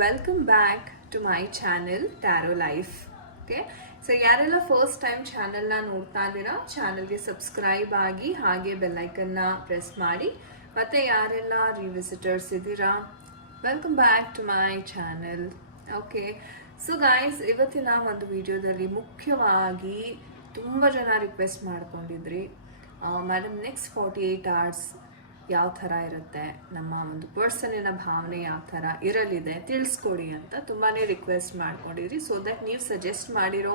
welcome back to my channel Tarot Life. Okay, so ಯಾರೆಲ್ಲ first time ಚಾನೆಲ್ನ ನೋಡ್ತಾ ಇದ್ದೀರಾ ಚಾನೆಲ್ಗೆ ಸಬ್ಸ್ಕ್ರೈಬ್ ಆಗಿ ಹಾಗೆ ಬೆಲ್ಲೈಕನ್ನ ಪ್ರೆಸ್ ಮಾಡಿ. ಮತ್ತೆ ಯಾರೆಲ್ಲ ರಿವಿಸಿಟರ್ಸ್ ಇದ್ದೀರಾ welcome back to my channel. Okay, so guys, ಇವತ್ತಿನ ಒಂದು ವಿಡಿಯೋದಲ್ಲಿ ಮುಖ್ಯವಾಗಿ ತುಂಬ ಜನ ರಿಕ್ವೆಸ್ಟ್ ಮಾಡ್ಕೊಂಡಿದ್ರಿ, ಮೇಡಮ್ ನೆಕ್ಸ್ಟ್ 48 hours ಯಾವ ಥರ ಇರುತ್ತೆ, ನಮ್ಮ ಒಂದು ಪರ್ಸನಿನ ಭಾವನೆ ಯಾವ ಥರ ಇರಲಿದೆ ತಿಳಿಸ್ಕೊಡಿ ಅಂತ ತುಂಬಾ ರಿಕ್ವೆಸ್ಟ್ ಮಾಡ್ಕೊಂಡಿದ್ರಿ. ಸೊ ದಟ್ ನೀವು ಸಜೆಸ್ಟ್ ಮಾಡಿರೋ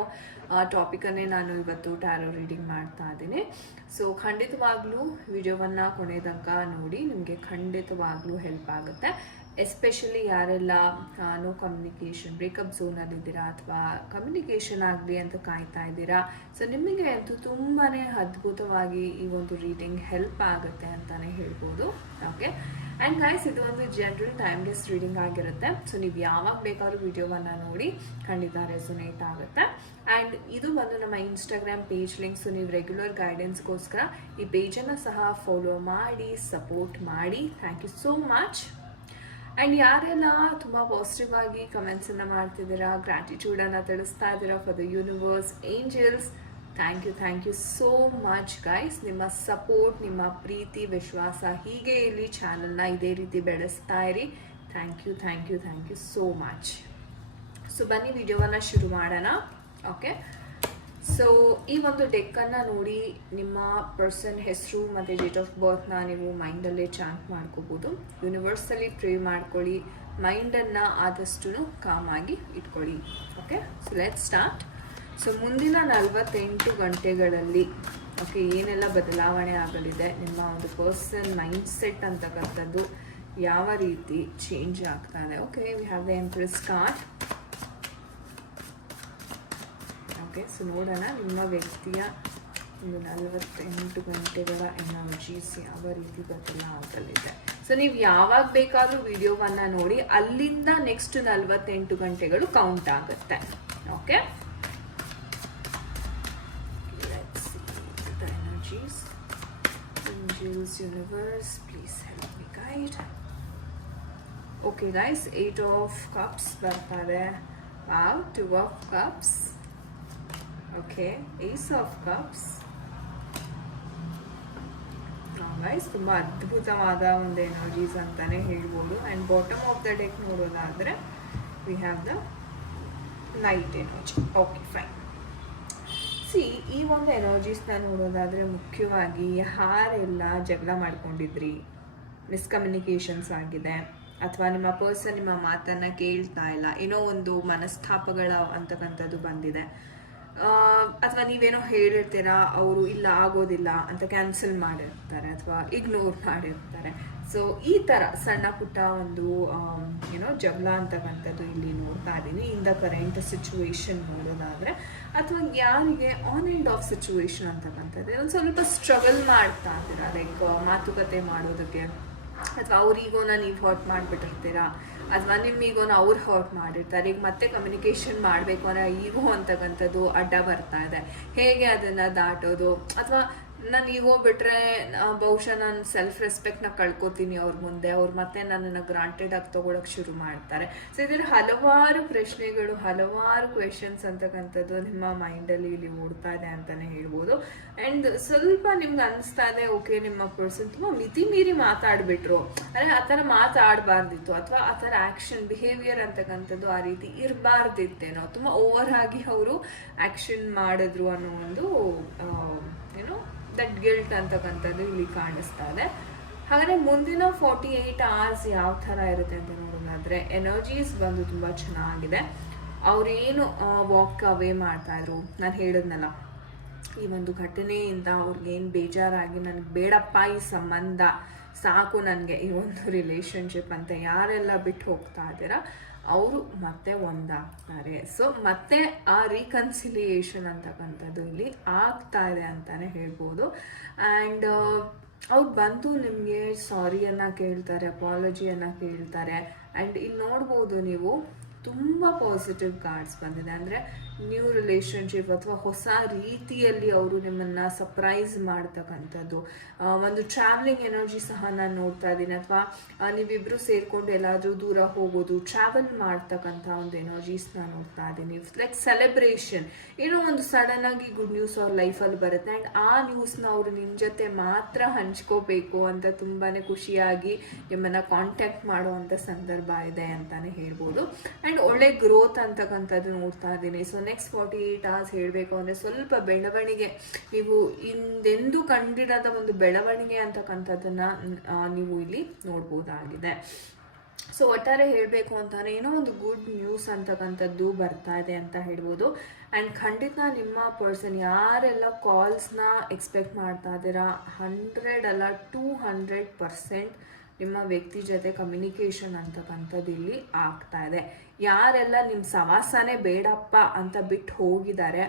ಟಾಪಿಕನ್ನೇ ನಾನು ಇವತ್ತು ಟ್ಯಾರೋ ರೀಡಿಂಗ್ ಮಾಡ್ತಾ ಇದ್ದೀನಿ. ಸೊ ಖಂಡಿತವಾಗ್ಲೂ ವಿಡಿಯೋವನ್ನು ಕೊನೆ ತನಕ ನೋಡಿ, ನಿಮಗೆ ಖಂಡಿತವಾಗ್ಲೂ ಹೆಲ್ಪ್ ಆಗುತ್ತೆ. ಎಸ್ಪೆಷಲಿ ಯಾರೆಲ್ಲ ನೋ ಕಮ್ಯುನಿಕೇಷನ್ ಬ್ರೇಕಪ್ ಝೋನಲ್ಲಿದ್ದೀರಾ ಅಥವಾ ಕಮ್ಯುನಿಕೇಷನ್ ಆಗಲಿ ಅಂತ ಕಾಯ್ತಾ ಇದ್ದೀರಾ, ಸೊ ನಿಮಗೆ ಅಂತೂ ತುಂಬಾ ಅದ್ಭುತವಾಗಿ ಈ ಒಂದು ರೀಡಿಂಗ್ ಹೆಲ್ಪ್ ಆಗುತ್ತೆ ಅಂತಲೇ ಹೇಳ್ಬೋದು. ಓಕೆ, ಆ್ಯಂಡ್ ಗೈಸ್, ಇದು ಒಂದು ಜನರಲ್ ಟೈಮ್ಲೆಸ್ ರೀಡಿಂಗ್ ಆಗಿರುತ್ತೆ. ಸೊ ನೀವು ಯಾವಾಗ ಬೇಕಾದ್ರೂ ವಿಡಿಯೋವನ್ನು ನೋಡಿ ಖಂಡಿತ ರೆಸೊನೇಟ್ ಆಗುತ್ತೆ. ಆ್ಯಂಡ್ ಇದು ಬಂದು ನಮ್ಮ ಇನ್ಸ್ಟಾಗ್ರಾಮ್ ಪೇಜ್ ಲಿಂಕ್. ಸೊ ನೀವು ರೆಗ್ಯುಲರ್ ಗೈಡೆನ್ಸ್ಗೋಸ್ಕರ ಈ ಪೇಜನ್ನು ಸಹ ಫಾಲೋ ಮಾಡಿ ಸಪೋರ್ಟ್ ಮಾಡಿ. Thank you so much. And ಯಾರೆಲ್ಲ ತುಂಬ ಪಾಸಿಟಿವ್ ಆಗಿ ಕಮೆಂಟ್ಸನ್ನು ಮಾಡ್ತಿದ್ದೀರಾ, ಗ್ರ್ಯಾಟಿಟ್ಯೂಡನ್ನು ತಿಳಿಸ್ತಾ ಇದ್ದೀರಾ for the universe, angels, thank you so much guys. ನಿಮ್ಮ ಸಪೋರ್ಟ್, ನಿಮ್ಮ ಪ್ರೀತಿ, ವಿಶ್ವಾಸ ಹೀಗೆ ಇಲ್ಲಿ ಚಾನಲ್ನ ಇದೇ ರೀತಿ ಬೆಳೆಸ್ತಾ ಇರಿ. Thank you so much. So ಬನ್ನಿ ವಿಡಿಯೋವನ್ನು ಶುರು ಮಾಡೋಣ. ಓಕೆ, ಸೊ ಈ ಒಂದು ಡೆಕ್ಕನ್ನು ನೋಡಿ ನಿಮ್ಮ ಪರ್ಸನ್ ಹೆಸರು ಮತ್ತು ಡೇಟ್ ಆಫ್ ಬರ್ತ್ನ ನೀವು ಮೈಂಡಲ್ಲೇ ಚಾಂಟ್ ಮಾಡ್ಕೋಬೋದು. ಯೂನಿವರ್ಸಲ್ಲಿ ಪ್ರೇ ಮಾಡ್ಕೊಳ್ಳಿ, ಮೈಂಡನ್ನು ಆದಷ್ಟು ಕಾಮಾಗಿ ಇಟ್ಕೊಳ್ಳಿ. Okay, so let start. So ಮುಂದಿನ 48 ಗಂಟೆಗಳಲ್ಲಿ ಓಕೆ ಏನೆಲ್ಲ ಬದಲಾವಣೆ ಆಗಲಿದೆ, ನಿಮ್ಮ ಒಂದು ಪರ್ಸನ್ ಮೈಂಡ್ಸೆಟ್ ಅಂತಕ್ಕಂಥದ್ದು ಯಾವ ರೀತಿ ಚೇಂಜ್ ಆಗ್ತಾ ಇದೆ. Okay, V have the empress card. Okay, so ನೋಡೋಣ ನಿಮ್ಮ ವ್ಯಕ್ತಿಯ ಒಂದು 48 ಗಂಟೆಗಳ ಎನರ್ಜೀಸ್ ಯಾವ ರೀತಿ ಬದಲಾಗಲಿದೆ. ಸೊ ನೀವು ಯಾವಾಗ ಬೇಕಾದ್ರೂ ವಿಡಿಯೋವನ್ನು ನೋಡಿ, ಅಲ್ಲಿಂದ ನೆಕ್ಸ್ಟ್ 48 ಗಂಟೆಗಳು ಕೌಂಟ್ ಆಗುತ್ತೆ. Okay, energies, angels, universe, please help me guide. Okay guys, 8 of cups ಬರ್ತಾರೆ. Wow, 2 of cups. Okay, ace of cups. Guys, ತುಂಬ ಅದ್ಭುತವಾದ ಒಂದು ಎನರ್ಜೀಸ್ ಅಂತಾನೆ ಹೇಳ್ಬೋದು. And bottom of the deck ನೋಡೋದಾದರೆ we have the night energy. Okay, fine. ಈ ಒಂದು ಎನರ್ಜೀಸ್ನ ನೋಡೋದಾದರೆ ಮುಖ್ಯವಾಗಿ ಯಾರೆಲ್ಲ ಜಗಳ ಮಾಡ್ಕೊಂಡಿದ್ರಿ, ಮಿಸ್ಕಮ್ಯುನಿಕೇಷನ್ಸ್ ಆಗಿದೆ, ಅಥವಾ ನಿಮ್ಮ ಪರ್ಸನ್ ನಿಮ್ಮ ಮಾತನ್ನು ಕೇಳ್ತಾ ಇಲ್ಲ, ಏನೋ ಒಂದು ಮನಸ್ತಾಪಗಳ ಅಂತಕ್ಕಂಥದ್ದು ಬಂದಿದೆ, ಅಥವಾ ನೀವೇನೋ ಹೇಳಿರ್ತೀರಾ ಅವರು ಇಲ್ಲ ಆಗೋದಿಲ್ಲ ಅಂತ ಕ್ಯಾನ್ಸಲ್ ಮಾಡಿರ್ತಾರೆ ಅಥವಾ ಇಗ್ನೋರ್ ಮಾಡಿರ್ತಾರೆ. ಸೊ ಈ ಥರ ಸಣ್ಣ ಪುಟ್ಟ ಒಂದು ಏನೋ ಜಗಳ ಅಂತಕ್ಕಂಥದ್ದು ಇಲ್ಲಿ ನೋಡ್ತಾ ಇದ್ದೀನಿ ಇನ್ ದ ಕರೆಂಟ್ ಸಿಚುವೇಶನ್ ನೋಡೋದಾದರೆ. ಅಥವಾ ಯಾರಿಗೆ ಆನ್ ಆ್ಯಂಡ್ ಆಫ್ ಸಿಚುವೇಶನ್ ಅಂತಕ್ಕಂಥದ್ದು ಒಂದು ಸ್ವಲ್ಪ ಸ್ಟ್ರಗಲ್ ಮಾಡ್ತಾ ಇದ್ದೀರಾ, ಲೈಕ್ ಮಾತುಕತೆ ಮಾಡೋದಕ್ಕೆ, ಅಥವಾ ಅವ್ರ ಈಗೋನ ನೀವು ಹರ್ಟ್ ಮಾಡಿಬಿಟ್ಟಿರ್ತೀರಾ, ಅಥವಾ ನಿಮ್ಮ ಈಗೋನ ಅವ್ರು ಹರ್ಟ್ ಮಾಡಿರ್ತಾರೆ. ಈಗ ಮತ್ತೆ ಕಮ್ಯುನಿಕೇಷನ್ ಮಾಡಬೇಕು ಅನ್ನೋ ಈಗೋ ಅಂತಕ್ಕಂಥದ್ದು ಅಡ್ಡ ಬರ್ತಾ ಇದೆ. ಹೇಗೆ ಅದನ್ನು ದಾಟೋದು, ಅಥವಾ ನಾನು ಈಗೋ ಬಿಟ್ಟರೆ ಬಹುಶಃ ನಾನು ಸೆಲ್ಫ್ ರೆಸ್ಪೆಕ್ಟ್ನ ಕಳ್ಕೊತೀನಿ ಅವ್ರ ಮುಂದೆ, ಅವ್ರು ಮತ್ತೆ ನನ್ನನ್ನು ಗ್ರಾಂಟೆಡ್ ಆಗಿ ತೊಗೊಳಕ್ಕೆ ಶುರು ಮಾಡ್ತಾರೆ. ಸೊ ಇದರ ಹಲವಾರು ಪ್ರಶ್ನೆಗಳು, ಹಲವಾರು ಕ್ವೆಶನ್ಸ್ ಅಂತಕ್ಕಂಥದ್ದು ನಿಮ್ಮ ಮೈಂಡಲ್ಲಿ ಇಲ್ಲಿ ಓಡ್ತಾ ಇದೆ ಅಂತಲೇ ಹೇಳ್ಬೋದು. ಆ್ಯಂಡ್ ಸ್ವಲ್ಪ ನಿಮ್ಗೆ ಅನಿಸ್ತಾ ಇದೆ, ಓಕೆ ನಿಮ್ಮ ಪರ್ಸನ್ ತುಂಬ ಮಿತಿ ಮೀರಿ ಮಾತಾಡಿಬಿಟ್ರು, ಅಂದರೆ ಆ ಥರ ಮಾತಾಡಬಾರ್ದಿತ್ತು, ಅಥವಾ ಆ ಥರ ಆ್ಯಕ್ಷನ್ ಬಿಹೇವಿಯರ್ ಅಂತಕ್ಕಂಥದ್ದು ಆ ರೀತಿ ಇರಬಾರ್ದಿತ್ತೇನೋ, ತುಂಬ ಓವರ್ ಆಗಿ ಅವರು ಆ್ಯಕ್ಷನ್ ಮಾಡಿದ್ರು ಅನ್ನೋ ಒಂದು ಏನೋ ದಟ್ ಗಿಲ್ಟ್ ಅಂತಕ್ಕಂಥದ್ದು ಇಲ್ಲಿ ಕಾಣಿಸ್ತಾ ಇದೆ. ಹಾಗಾದರೆ ಮುಂದಿನ 48 hours ಯಾವ ಥರ ಇರುತ್ತೆ ಅಂತ ನೋಡೋದಾದರೆ ಎನರ್ಜೀಸ್ ಬಂದು ತುಂಬ ಚೆನ್ನಾಗಿದೆ. ಅವರೇನು ವಾಕ್ ಅವೇ ಮಾಡ್ತಾಯಿದ್ರು, ನಾನು ಹೇಳಿದ್ನಲ್ಲ ಈ ಒಂದು ಘಟನೆಯಿಂದ ಅವ್ರಿಗೇನು ಬೇಜಾರಾಗಿ ನನಗೆ ಬೇಡಪ್ಪ ಈ ಸಂಬಂಧ, ಸಾಕು ನನಗೆ ಈ ಒಂದು ರಿಲೇಷನ್ಶಿಪ್ ಅಂತ ಯಾರೆಲ್ಲ ಬಿಟ್ಟು ಹೋಗ್ತಾ ಇದ್ದೀರಾ ಅವರು ಮತ್ತೆ ಒಂದಾಗ್ತಾರೆ. ಸೊ ಮತ್ತೆ ಆ ರೀಕನ್ಸಿಲಿಯೇಷನ್ ಅಂತಕ್ಕಂಥದ್ದು ಇಲ್ಲಿ ಆಗ್ತಾ ಇದೆ ಅಂತಲೇ ಹೇಳ್ಬೋದು. ಆ್ಯಂಡ್ ಅವ್ರು ಬಂದು ನಿಮಗೆ ಸಾರಿಯನ್ನು ಕೇಳ್ತಾರೆ, ಅಪಾಲಜಿಯನ್ನು ಕೇಳ್ತಾರೆ. ಆ್ಯಂಡ್ ಇಲ್ಲಿ ನೋಡ್ಬೋದು ನೀವು ತುಂಬ ಪಾಸಿಟಿವ್ ಕಾರ್ಡ್ಸ್ ಬಂದಿದೆ. ಅಂದರೆ ನ್ಯೂ ರಿಲೇಷನ್ಶಿಪ್ ಅಥವಾ ಹೊಸ ರೀತಿಯಲ್ಲಿ ಅವರು ನಿಮ್ಮನ್ನು ಸರ್ಪ್ರೈಸ್ ಮಾಡ್ತಕ್ಕಂಥದ್ದು. ಒಂದು ಟ್ರಾವೆಲಿಂಗ್ ಎನರ್ಜಿ ಸಹ ನಾನು ನೋಡ್ತಾ ಇದ್ದೀನಿ, ಅಥವಾ ನೀವಿಬ್ಬರು ಸೇರಿಕೊಂಡು ಎಲ್ಲಾದರೂ ದೂರ ಹೋಗೋದು, ಟ್ರಾವೆಲ್ ಮಾಡ್ತಕ್ಕಂಥ ಒಂದು ಎನರ್ಜೀಸ್ ನಾನು ನೋಡ್ತಾ ಇದ್ದೀನಿ. ಲೈಕ್ ಸೆಲೆಬ್ರೇಷನ್, ಏನೋ ಒಂದು ಸಡನ್ ಆಗಿ ಗುಡ್ ನ್ಯೂಸ್ ಅವ್ರ ಲೈಫಲ್ಲಿ ಬರುತ್ತೆ ಆ್ಯಂಡ್ ಆ ನ್ಯೂಸ್ನ ಅವರು ನಿಮ್ಮ ಜೊತೆ ಮಾತ್ರ ಹಂಚ್ಕೋಬೇಕು ಅಂತ ತುಂಬಾ ಖುಷಿಯಾಗಿ ನಿಮ್ಮನ್ನು ಕಾಂಟ್ಯಾಕ್ಟ್ ಮಾಡುವಂಥ ಸಂದರ್ಭ ಇದೆ ಅಂತಲೇ ಹೇಳ್ಬೋದು. ಆ್ಯಂಡ್ ಒಳ್ಳೆ ಗ್ರೋತ್ ಅಂತಕ್ಕಂಥದ್ದು ನೋಡ್ತಾ ಇದ್ದೀನಿ. ಸೊ ನೆಕ್ಸ್ಟ್ 48 hours ಹೇಳಬೇಕು ಅಂದರೆ ಸ್ವಲ್ಪ ಬೆಳವಣಿಗೆ, ನೀವು ಹಿಂದೆಂದೂ ಕಂಡಿರದ ಒಂದು ಬೆಳವಣಿಗೆ ಅಂತಕ್ಕಂಥದ್ದನ್ನು ನೀವು ಇಲ್ಲಿ ನೋಡ್ಬೋದಾಗಿದೆ. ಸೊ ಒಟ್ಟಾರೆ ಹೇಳಬೇಕು ಅಂತಾನೆ ಏನೋ ಒಂದು ಗುಡ್ ನ್ಯೂಸ್ ಅಂತಕ್ಕಂಥದ್ದು ಬರ್ತಾ ಇದೆ ಅಂತ ಹೇಳ್ಬೋದು. ಆ್ಯಂಡ್ ಖಂಡಿತ ನಿಮ್ಮ ಪರ್ಸನ್ ಯಾರೆಲ್ಲ ಕಾಲ್ಸ್ನ ಎಕ್ಸ್ಪೆಕ್ಟ್ ಮಾಡ್ತಾ ಇದ್ದೀರಾ, 100 ಅಲ್ಲ 200% ನಿಮ್ಮ ವ್ಯಕ್ತಿ ಜೊತೆ ಕಮ್ಯುನಿಕೇಷನ್ ಅಂತಕ್ಕಂಥದ್ದು ಇಲ್ಲಿ ಆಗ್ತಾ ಇದೆ. ಯಾರೆಲ್ಲ ನಿಮ್ಮ ಸವಾಸನೆ ಬೇಡಪ್ಪ ಅಂತ ಬಿಟ್ಟು ಹೋಗಿದ್ದಾರೆ,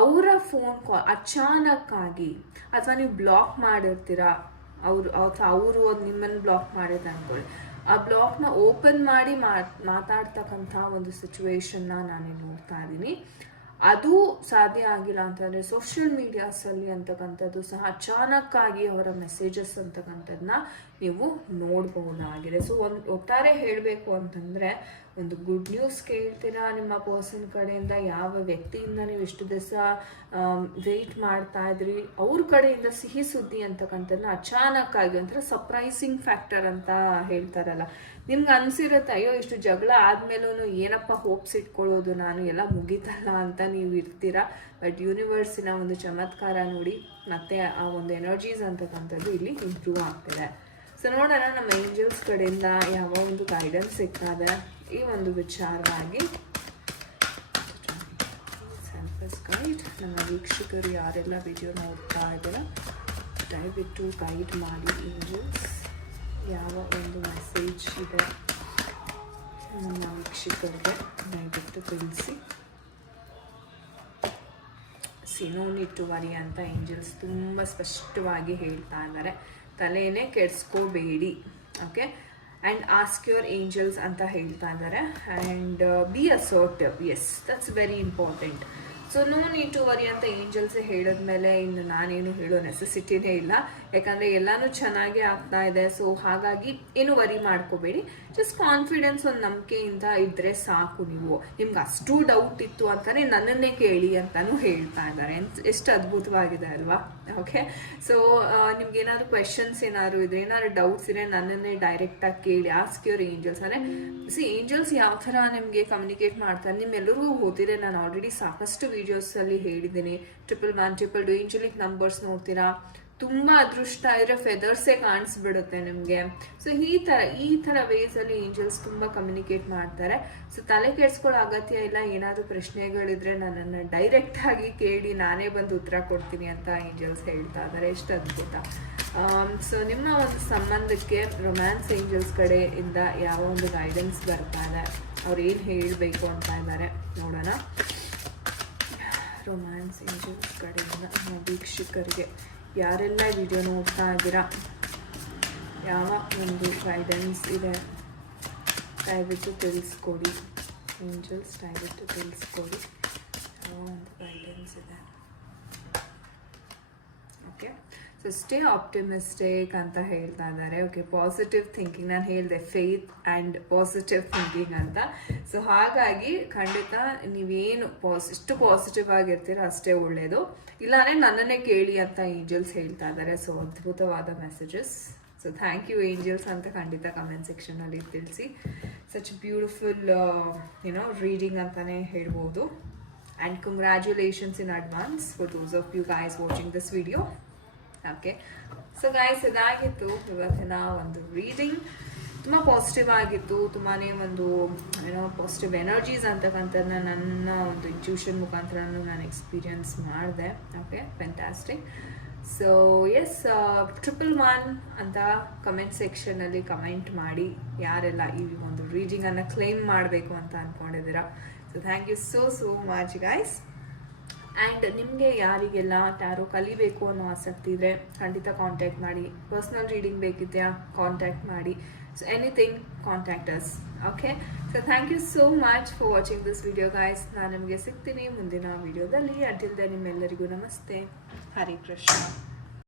ಅವರ ಫೋನ್ ಕಾಲ್ ಅಚಾನಕ್ಕಾಗಿ, ಅಥವಾ ನೀವು ಬ್ಲಾಕ್ ಮಾಡಿರ್ತೀರಾ ಅವರು ನಿಮ್ಮನ್ನು ಬ್ಲಾಕ್ ಮಾಡಿದ ಅನ್ಕೊಳ್ಳಿ, ಆ ಬ್ಲಾಕ್ನ ಓಪನ್ ಮಾಡಿ ಮಾತಾಡ್ತಕ್ಕಂಥ ಒಂದು ಸಿಚುವೇಶನ್ನ ನಾನು ನೋಡ್ತಾ ಇದ್ದೀನಿ. ಅದು ಸಾಧ್ಯ ಆಗಿಲ್ಲ ಅಂತಂದರೆ ಸೋಷಿಯಲ್ ಮೀಡಿಯಾಸಲ್ಲಿ ಅಂತಕ್ಕಂಥದ್ದು ಸಹ ಅಚಾನಕ್ಕಾಗಿ ಅವರ ಮೆಸೇಜಸ್ ಅಂತಕ್ಕಂಥದ್ದನ್ನ ನೀವು ನೋಡ್ಬಹುದಾಗಿದೆ. ಸೊ ಒಟ್ಟಾರೆ ಹೇಳಬೇಕು ಅಂತಂದರೆ ಒಂದು ಗುಡ್ ನ್ಯೂಸ್ ಕೇಳ್ತೀರಾ ನಿಮ್ಮ ಪರ್ಸನ್ ಕಡೆಯಿಂದ, ಯಾವ ವ್ಯಕ್ತಿಯಿಂದ ನೀವು ಇಷ್ಟು ದಿವಸ ವೆಯ್ಟ್ ಮಾಡ್ತಾ ಇದ್ರಿ ಅವ್ರ ಕಡೆಯಿಂದ ಸಿಹಿ ಸುದ್ದಿ ಅಂತಕ್ಕಂಥದ್ದನ್ನ ಅಚಾನಕ್ಕಾಗಿ ಒಂಥರ ಸರ್ಪ್ರೈಸಿಂಗ್ ಫ್ಯಾಕ್ಟರ್ ಅಂತ ಹೇಳ್ತಾರಲ್ಲ, ನಿಮ್ಗೆ ಅನಿಸಿರುತ್ತೆ ಅಯ್ಯೋ ಇಷ್ಟು ಜಗಳ ಆದಮೇಲೂ ಏನಪ್ಪ ಹೋಪ್ಸ್ ಇಟ್ಕೊಳ್ಳೋದು, ನಾನು ಎಲ್ಲ ಮುಗಿತಲ್ಲ ಅಂತ ನೀವು ಇರ್ತೀರಾ. ಬಟ್ ಯೂನಿವರ್ಸಿನ ಒಂದು ಚಮತ್ಕಾರ ನೋಡಿ ಮತ್ತೆ ಆ ಒಂದು ಎನರ್ಜೀಸ್ ಅಂತಕ್ಕಂಥದ್ದು ಇಲ್ಲಿ ಇಂಪ್ರೂವ್ ಆಗ್ತಿದೆ. ಸೊ ನೋಡೋಣ ನಮ್ಮ ಏಂಜಲ್ಸ್ ಕಡೆಯಿಂದ ಯಾವ ಒಂದು ಗೈಡೆನ್ಸ್ ಸಿಗ್ತದೆ ಈ ಒಂದು ವಿಚಾರವಾಗಿ. ಗೈಡ್ ನಮ್ಮ ವೀಕ್ಷಕರು ಯಾರೆಲ್ಲ ವಿಡಿಯೋ ನೋಡ್ತಾ ಇದ್ದಾರೆ ದಯವಿಟ್ಟು ಗೈಡ್ ಮಾಡಿ. ಏಂಜಲ್ಸ್ ಯಾವ ಒಂದು ಮೆಸೇಜ್ ಇದೆ ನಮ್ಮ ವೀಕ್ಷಕರಿಗೆ ದಯವಿಟ್ಟು ತಿಳಿಸಿ. ನೋ ನೀಡ್ ಟು ವರಿ ಅಂತ ಏಂಜಲ್ಸ್ ತುಂಬ ಸ್ಪಷ್ಟವಾಗಿ ಹೇಳ್ತಾ ಇದ್ದಾರೆ. ತಲೆನೇ ಕೆಡಿಸ್ಕೋಬೇಡಿ, okay. And ask your angels ಅಂತ ಹೇಳ್ತಾ ಇದ್ದಾರೆ. And be assertive, yes that's very important. So no need to worry ಅಂತ ಏಂಜಲ್ಸೇ ಹೇಳಿದ್ಮೇಲೆ ಇನ್ನು ನಾನೇನು ಹೇಳೋ ನೆಸೆಸಿಟಿನೇ ಇಲ್ಲ, ಯಾಕಂದರೆ ಎಲ್ಲನೂ ಚೆನ್ನಾಗೇ ಆಗ್ತಾ ಇದೆ. ಸೊ ಹಾಗಾಗಿ ಏನು ವರಿ ಮಾಡ್ಕೋಬೇಡಿ, ಜಸ್ಟ್ ಕಾನ್ಫಿಡೆನ್ಸ್ ಒಂದು ನಂಬಿಕೆಯಿಂದ ಇದ್ದರೆ ಸಾಕು. ನಿಮ್ಗೆ ಅಷ್ಟು ಡೌಟ್ ಇತ್ತು ಅಂತಲೇ ನನ್ನನ್ನೇ ಕೇಳಿ ಅಂತಲೂ ಹೇಳ್ತಾ ಇದ್ದಾರೆ. ಎಷ್ಟು ಅದ್ಭುತವಾಗಿದೆ ಅಲ್ವಾ? ಓಕೆ. ಸೊ ನಿಮ್ಗೇನಾದ್ರು ಕ್ವೆಶನ್ಸ್ ಏನಾದ್ರು ಇದ್ರೆ, ಏನಾದ್ರು ಡೌಟ್ಸ್ ಇದೆ, ನನ್ನನ್ನೇ ಡೈರೆಕ್ಟಾಗಿ ಕೇಳಿ. ಆಸ್ಕ್ ಯುವರ್ ಏಂಜಲ್ಸ್ ಅಂದರೆ ಏಂಜಲ್ಸ್ ಯಾವ ಥರ ನಿಮಗೆ ಕಮ್ಯುನಿಕೇಟ್ ಮಾಡ್ತಾರೆ ನಿಮ್ಮೆಲ್ಲರಿಗೂ ಗೊತ್ತಿದೆ. ನಾನು ಆಲ್ರೆಡಿ ಸಾಕಷ್ಟು ವಿಡಿಯೋಸಲ್ಲಿ ಹೇಳಿದ್ದೀನಿ. 111, 222 ಏಂಜಲಿಕ್ ನಂಬರ್ಸ್ ನೋಡ್ತೀರಾ, ತುಂಬ ಅದೃಷ್ಟ ಇದ್ರೆ ಫೆದರ್ಸೇ ಕಾಣಿಸ್ಬಿಡುತ್ತೆ ನಿಮಗೆ. ಸೊ ಈ ಥರ ವೇಸಲ್ಲಿ ಏಂಜಲ್ಸ್ ತುಂಬ ಕಮ್ಯುನಿಕೇಟ್ ಮಾಡ್ತಾರೆ. ಸೊ ತಲೆ ಕೆಡಿಸ್ಕೊಳ್ಳೋ ಅಗತ್ಯ ಇಲ್ಲ. ಏನಾದರೂ ಪ್ರಶ್ನೆಗಳಿದ್ರೆ ನನ್ನನ್ನು ಡೈರೆಕ್ಟಾಗಿ ಕೇಳಿ, ನಾನೇ ಬಂದು ಉತ್ತರ ಕೊಡ್ತೀನಿ ಅಂತ ಏಂಜಲ್ಸ್ ಹೇಳ್ತಾ ಇದ್ದಾರೆ. ಎಷ್ಟು ಅದ್ಭುತ. ಸೊ ನಿಮ್ಮ ಒಂದು ಸಂಬಂಧಕ್ಕೆ ರೊಮ್ಯಾನ್ಸ್ ಏಂಜಲ್ಸ್ ಕಡೆಯಿಂದ ಯಾವ ಒಂದು ಗೈಡೆನ್ಸ್ ಬರ್ತಾ ಇದೆ, ಅವ್ರು ಏನು ಹೇಳಬೇಕು ಅಂತ ಇದ್ದಾರೆ ನೋಡೋಣ. ರೊಮ್ಯಾನ್ಸ್ ಏಂಜಲ್ಸ್ ಕಡೆಯಿಂದ ನಮ್ಮ ವೀಕ್ಷಕರಿಗೆ ಯಾರೆಲ್ಲ ವಿಡಿಯೋ ನೋಡ್ತಾ ಇದ್ದೀರಾ ಯಾವ ಒಂದು ಗೈಡೆನ್ಸ್ ಇದೆ ದಯವಿಟ್ಟು ತಿಳಿಸ್ಕೊಡಿ. ಏಂಜಲ್ಸ್ ದಯವಿಟ್ಟು ತಿಳಿಸ್ಕೊಡಿ ಯಾವ ಒಂದು ಗೈಡೆನ್ಸ್ ಇದೆ. ಓಕೆ. ಸೊ ಸ್ಟೇ ಆಪ್ಟಿಮಿಸ್ಟಿಕ್ ಅಂತ ಹೇಳ್ತಾ ಇದ್ದಾರೆ. ಓಕೆ, ಪಾಸಿಟಿವ್ ಥಿಂಕಿಂಗ್, ನಾನು ಹೇಳಿದೆ ಫೇತ್ ಆ್ಯಂಡ್ ಪಾಸಿಟಿವ್ ಥಿಂಕಿಂಗ್ ಅಂತ. ಸೊ ಹಾಗಾಗಿ ಖಂಡಿತ ನೀವೇನು ಎಷ್ಟು ಪಾಸಿಟಿವ್ ಆಗಿರ್ತೀರ ಅಷ್ಟೇ ಒಳ್ಳೆಯದು. ಇಲ್ಲಾಂದರೆ ನನ್ನನ್ನೇ ಕೇಳಿ ಅಂತ ಏಂಜಲ್ಸ್ ಹೇಳ್ತಾ ಇದ್ದಾರೆ. ಸೊ ಅದ್ಭುತವಾದ messages. So thank you angels ಅಂತ ಖಂಡಿತ ಕಮೆಂಟ್ ಸೆಕ್ಷನಲ್ಲಿ ತಿಳಿಸಿ. ಸಚ್ ಬ್ಯೂಟಿಫುಲ್ ರೀಡಿಂಗ್ ಅಂತಲೇ ಹೇಳ್ಬೋದು. And congratulations in advance for those of you guys watching this video. Okay. So guys, ಇದಾಗಿತ್ತು ಇವತ್ತಿನ ಒಂದು ರೀಡಿಂಗ್. ತುಂಬ ಪಾಸಿಟಿವ್ ಆಗಿತ್ತು, ತುಂಬಾ ಒಂದು ಪಾಸಿಟಿವ್ ಎನರ್ಜೀಸ್ ಅಂತಕ್ಕಂಥದ್ದನ್ನ ನನ್ನ ಒಂದು ಇಂಟ್ಯೂಷನ್ ಮುಖಾಂತರ ನಾನು ಎಕ್ಸ್ಪೀರಿಯನ್ಸ್ ಮಾಡಿದೆ. Okay, fantastic. ಸೊ ಎಸ್, 111 ಅಂತ ಕಮೆಂಟ್ ಸೆಕ್ಷನಲ್ಲಿ ಕಮೆಂಟ್ ಮಾಡಿ ಯಾರೆಲ್ಲ ಈ ಒಂದು ರೀಡಿಂಗನ್ನು ಕ್ಲೈಮ್ ಮಾಡಬೇಕು ಅಂತ ಅಂದ್ಕೊಂಡಿದ್ದೀರಾ. So thank you so much guys. And ನಿಮಗೆ ಯಾರಿಗೆಲ್ಲ ಟ್ಯಾರೋ ಕಲಿಬೇಕು ಅನ್ನೋ ಆಸಕ್ತಿ ಇದ್ದರೆ ಖಂಡಿತ ಕಾಂಟ್ಯಾಕ್ಟ್ ಮಾಡಿ. ಪರ್ಸ್ನಲ್ ರೀಡಿಂಗ್ ಬೇಕಿದೆಯಾ ಕಾಂಟ್ಯಾಕ್ಟ್ ಮಾಡಿ. So anything contact us. Okay, so thank you so much for watching this video guys. ನಾನು ನಿಮಗೆ ಸಿಗ್ತೀನಿ ಮುಂದಿನ ವಿಡಿಯೋದಲ್ಲಿ. ಅಂಟಿಲ್ ದೆನ್ ನಿಮ್ಮೆಲ್ಲರಿಗೂ ನಮಸ್ತೆ, ಹರೇ ಕೃಷ್ಣ.